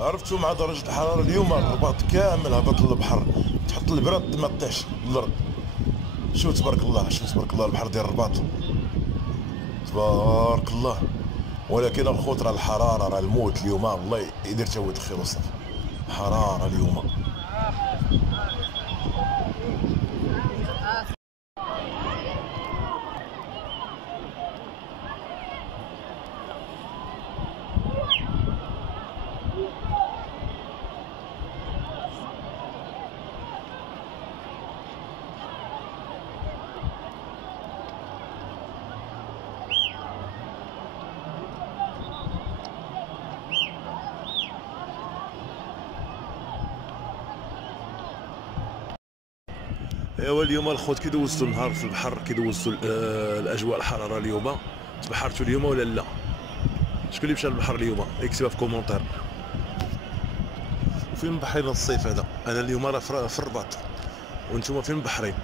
عرفتوا مع درجة الحرارة اليوم الرباط كامل هبط للبحر. تحط البرد ما تطيحش للأرض. شوف تبارك الله، شوف تبارك الله البحر ديال الرباط، تبارك الله. ولكن الخوت راه الحرارة راه الموت اليوم، الله يدير تاويل الخير وصافي. حرارة اليوم. ايوا اليوم الخوت كي دوزتوا النهار في البحر، كي دوزتوا الاجواء الحراره اليوم، تبحرتوا اليوم ولا لا؟ شكون اللي مشى للبحر اليوم يكتبها في كومونتير. فين بحرين الصيف هذا؟ انا اليوم راه في الرباط، وانتم فين بحرين؟